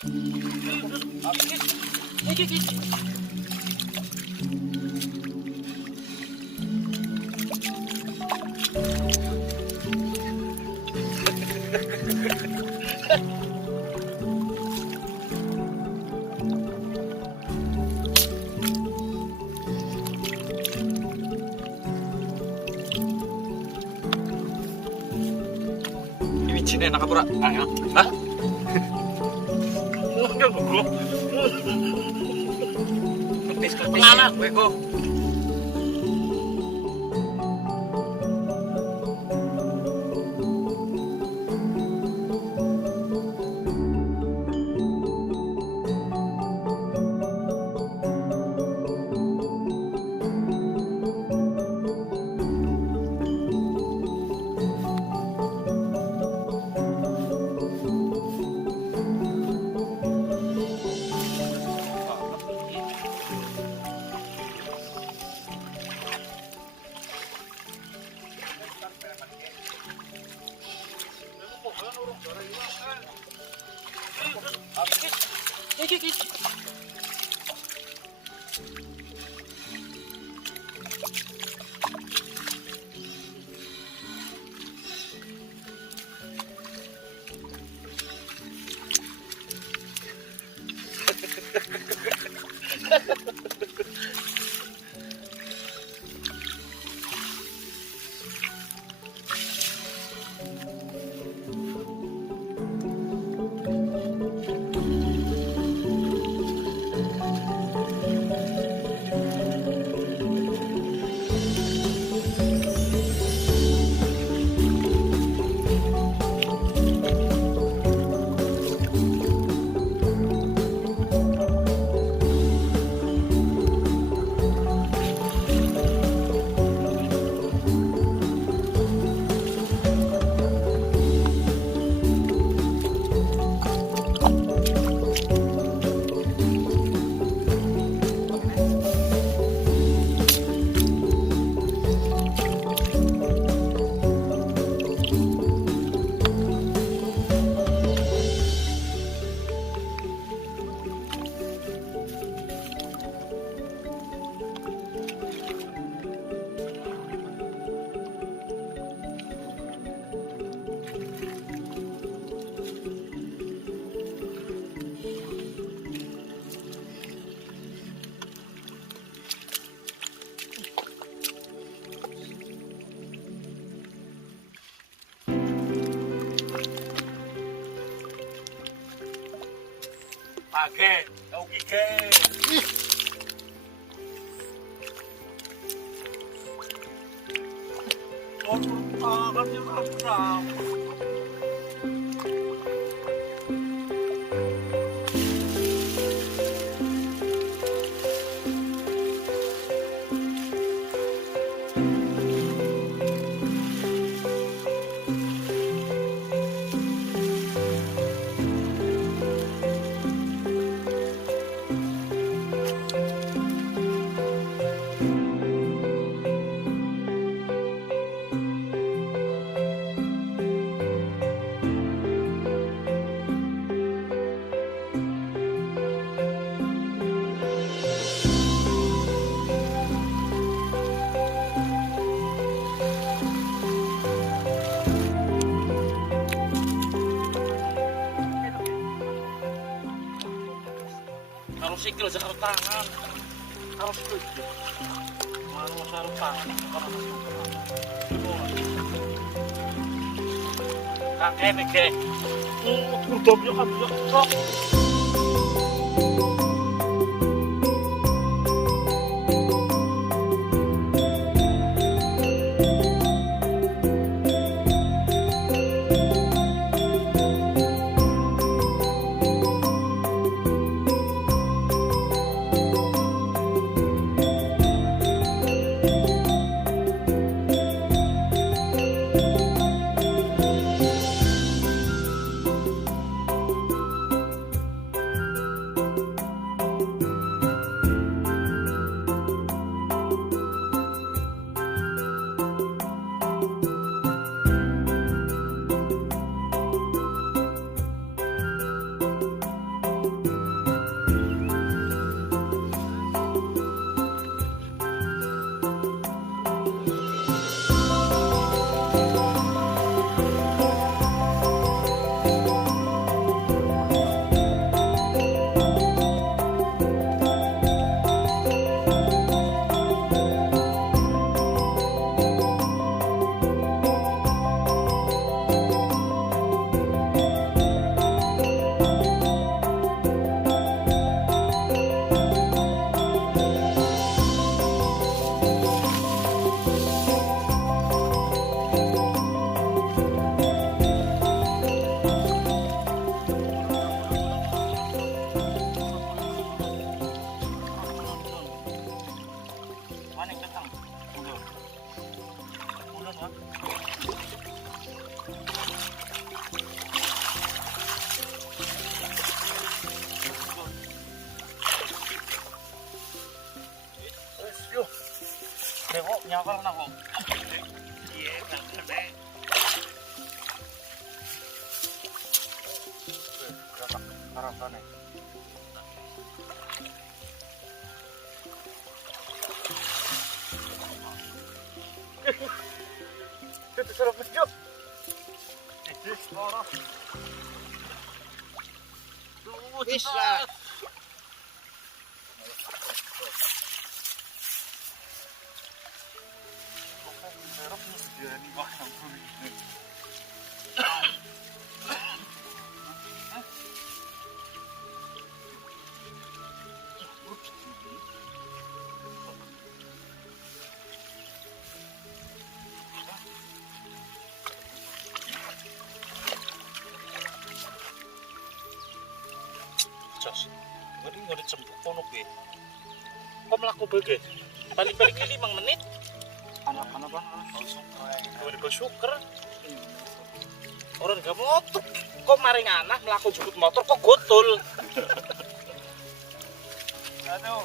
Sini nakapura. Ayo. Hah? Enggak gua. Ketis anak gue kok. Pakai, kau kike. Oh, tangan yang ramah. Harus sikil sarung tangan, harus tujuh. Malu sarung tangan, kakek nih, udah punya kan kok. nyawar nang kok. Iya, kene. Arasane. Itu suruh video. Itu suara. Bisa. Jos, ngeri cempuk kono be. Kok mlaku be? Paling-paling 5 menit. Anak-anak bang, kalau syukur. Orang gak motor, kok maring anak mlaku jemput motor kok gotol. Aduh.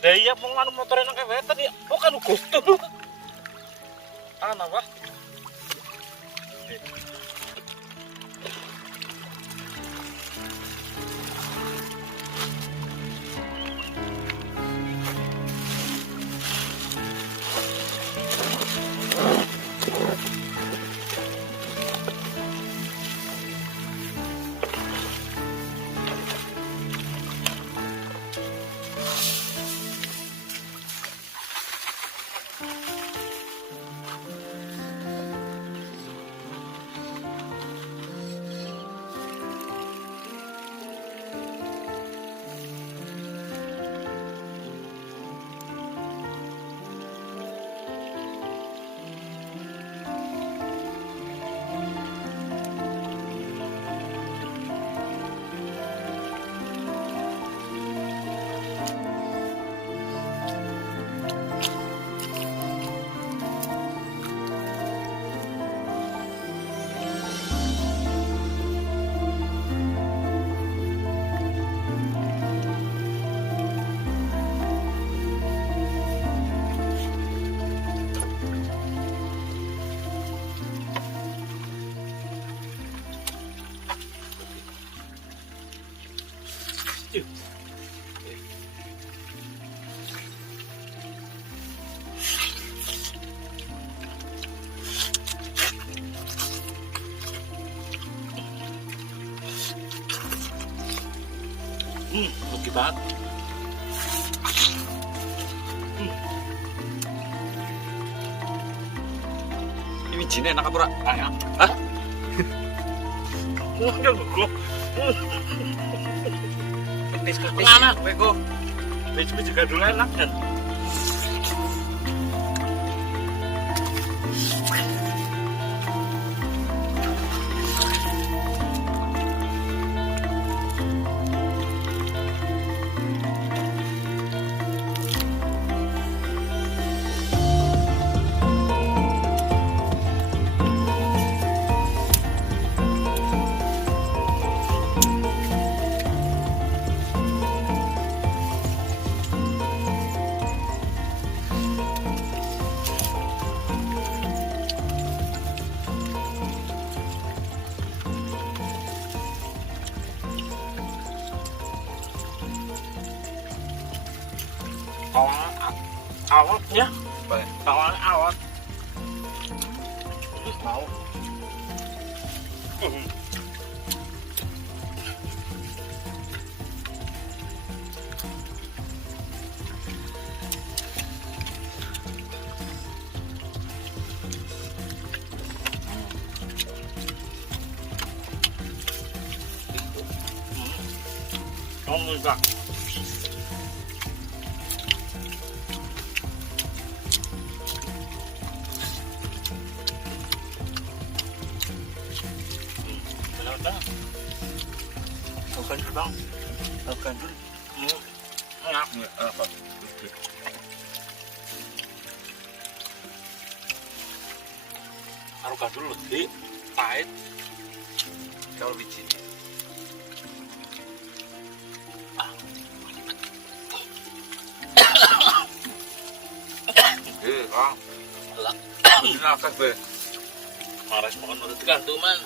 Lah iya mau nganu motor nang kewetan ya, kok kan gotol. Anak Pak. Oke banget. Ini wijinya enak apa ora? Enak. Hah? Enggak kok. Petis-petis. Mana kowe kok? Wis juga dulu enak kan. Awalnya, awal. Mau. Kamu enggak. Gandul bang, gandul. Enak. Apa? Karo gandul lebih pahit. Kalau biji. Ah, Wala. sinakas ba eh. Maras mo ka na man.